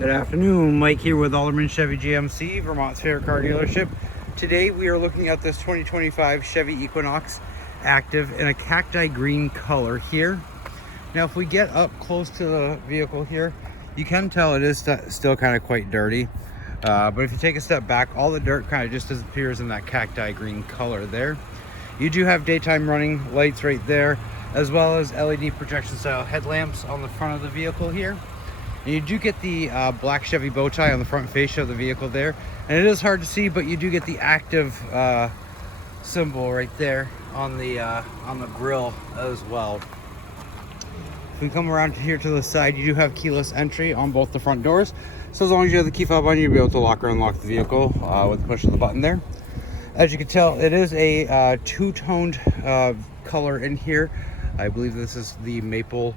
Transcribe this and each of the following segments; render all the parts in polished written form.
Good afternoon, Mike here with Alderman Chevy GMC, Vermont's favorite car dealership. Today we are looking at this 2025 Chevy Equinox Activ in a cacti green color here. Now if we get up close to the vehicle here, you can tell it is still kind of quite dirty. But if you take a step back, all the dirt kind of just disappears in that cacti green color there. You do have daytime running lights right there, as well as LED projection style headlamps on the front of the vehicle here. And you do get the black Chevy bow tie on the front fascia of the vehicle there. And it is hard to see, but you do get the Activ symbol right there on the grille as well. If we come around here to the side, you do have keyless entry on both the front doors. So as long as you have the key fob on, you'll be able to lock or unlock the vehicle with the push of the button there. As you can tell, it is a two-toned color in here. I believe this is the maple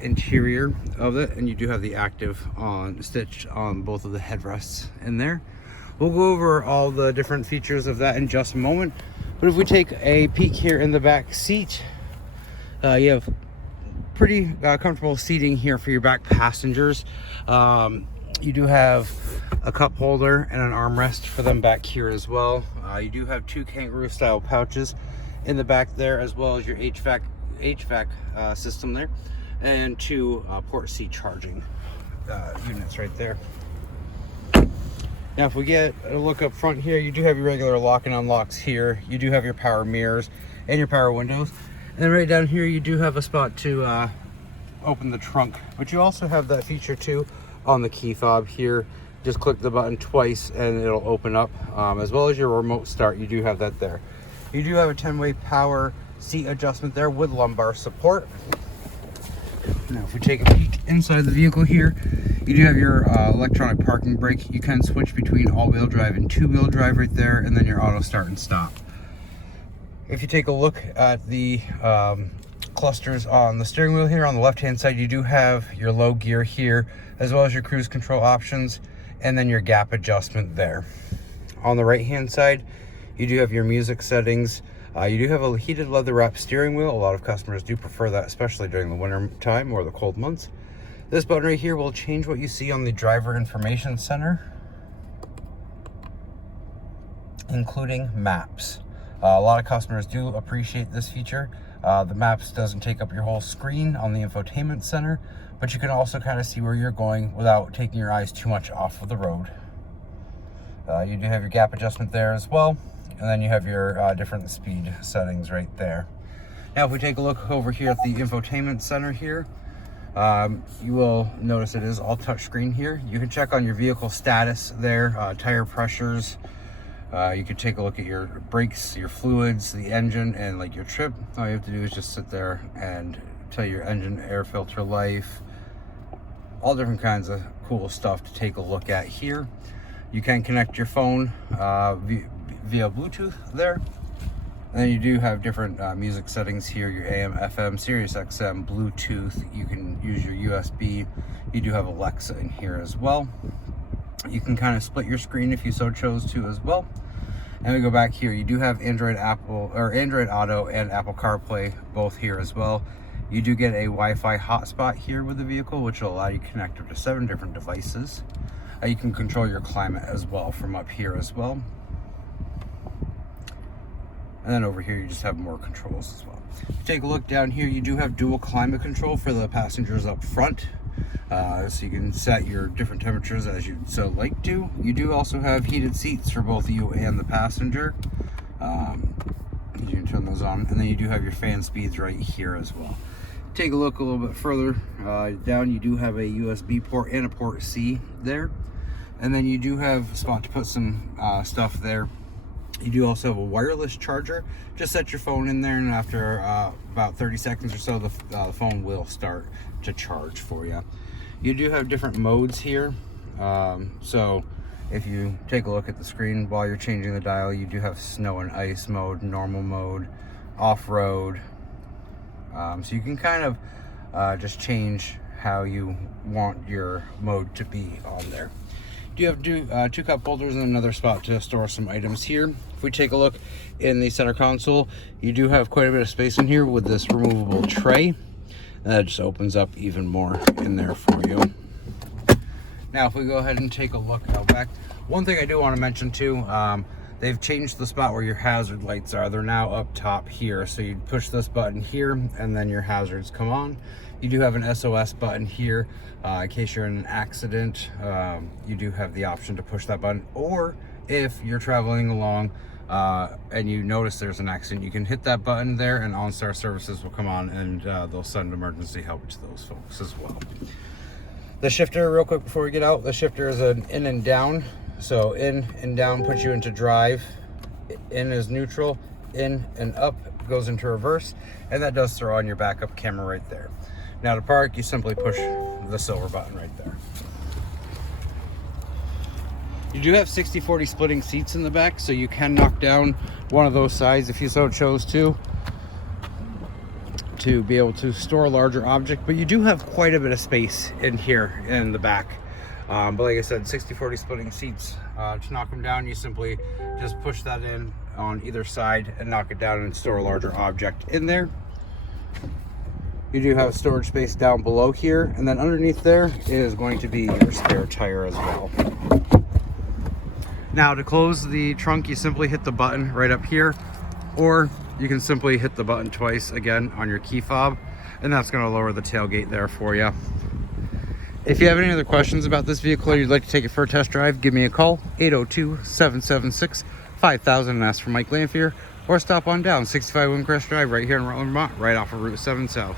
interior of it, and you do have the Activ stitched on both of the headrests in there. We'll go over all the different features of that in just a moment, but if we take a peek here in the back seat, you have pretty comfortable seating here for your back passengers. You do have a cup holder and an armrest for them back here as well. You do have two kangaroo style pouches in the back there, as well as your HVAC system there, and two port C charging units right there. Now if we get a look up front here, you do have your regular lock and unlocks here. You do have your power mirrors and your power windows. And then right down here you do have a spot to open the trunk, but you also have that feature too on the key fob here. Just click the button twice and it'll open up, as well as your remote start. You do have that there. You do have a 10-way power seat adjustment there with lumbar support. Now if we take a peek inside the vehicle here, you do have your electronic parking brake. You can switch between all-wheel drive and two-wheel drive right there, and then your auto start and stop. If you take a look at the clusters on the steering wheel here on the left-hand side, you do have your low gear here, as well as your cruise control options, and then your gap adjustment there. On the right-hand side, you do have your music settings. You do have a heated leather wrap steering wheel. A lot of customers do prefer that, especially during the winter time or the cold months. This button right here will change what you see on the driver information center, including maps. A lot of customers do appreciate this feature. The maps doesn't take up your whole screen on the infotainment center, but you can also kind of see where you're going without taking your eyes too much off of the road. You do have your gap adjustment there as well. And then you have your different speed settings right there. Now if we take a look over here at the infotainment center here, you will notice it is all touchscreen here. You can check on your vehicle status there, tire pressures. You can take a look at your brakes, your fluids, the engine, and like your trip. All you have to do is just sit there and tell your engine air filter life, all different kinds of cool stuff to take a look at here. You can connect your phone via Bluetooth there. And then you do have different music settings here, your AM, FM, Sirius XM, Bluetooth. You can use your USB. You do have Alexa in here as well. You can kind of split your screen if you so chose to as well. And we go back here, you do have Android Auto and Apple CarPlay both here as well. You do get a Wi-Fi hotspot here with the vehicle, which will allow you to connect up to 7 different devices. You can control your climate as well from up here as well. And then over here you just have more controls as well. If you take a look down here, you do have dual climate control for the passengers up front. So you can set your different temperatures as you'd so like to. You do also have heated seats for both you and the passenger. You can turn those on. And then you do have your fan speeds right here as well. Take a look a little bit further down, you do have a USB port and a port C there. And then you do have a spot to put some stuff there. You do also have a wireless charger. Just set your phone in there, and after about 30 seconds or so, the phone will start to charge for you. You do have different modes here. So if you take a look at the screen while you're changing the dial, you do have snow and ice mode, normal mode, off-road. So you can kind of just change how you want your mode to be on there. You have two cup holders and another spot to store some items here. If we take a look in the center console, you do have quite a bit of space in here with this removable tray. That just opens up even more in there for you. Now, if we go ahead and take a look out back, one thing I do want to mention too, they've changed the spot where your hazard lights are. They're now up top here. So you push this button here and then your hazards come on. You do have an SOS button here. In case you're in an accident, you do have the option to push that button. Or if you're traveling along and you notice there's an accident, you can hit that button there and OnStar services will come on and they'll send emergency help to those folks as well. The shifter, real quick before we get out, the shifter is an in and down. So in and down puts you into drive, in is neutral, in and up goes into reverse, and that does throw on your backup camera right there. Now to park, you simply push the silver button right there. You do have 60/40 splitting seats in the back, so you can knock down one of those sides if you so chose to be able to store a larger object, but you do have quite a bit of space in here in the back. But like I said, 60/40 splitting seats. To knock them down, you simply just push that in on either side and knock it down and store a larger object in there. You do have storage space down below here, and then underneath there is going to be your spare tire as well. Now to close the trunk, you simply hit the button right up here, or you can simply hit the button twice again on your key fob, and that's going to lower the tailgate there for you. If you have any other questions about this vehicle or you'd like to take it for a test drive, give me a call, 802-776-5000, and ask for Mike Lanphier, or stop on down 65 Windcrest Drive right here in Rutland, Vermont, right off of Route 7 South.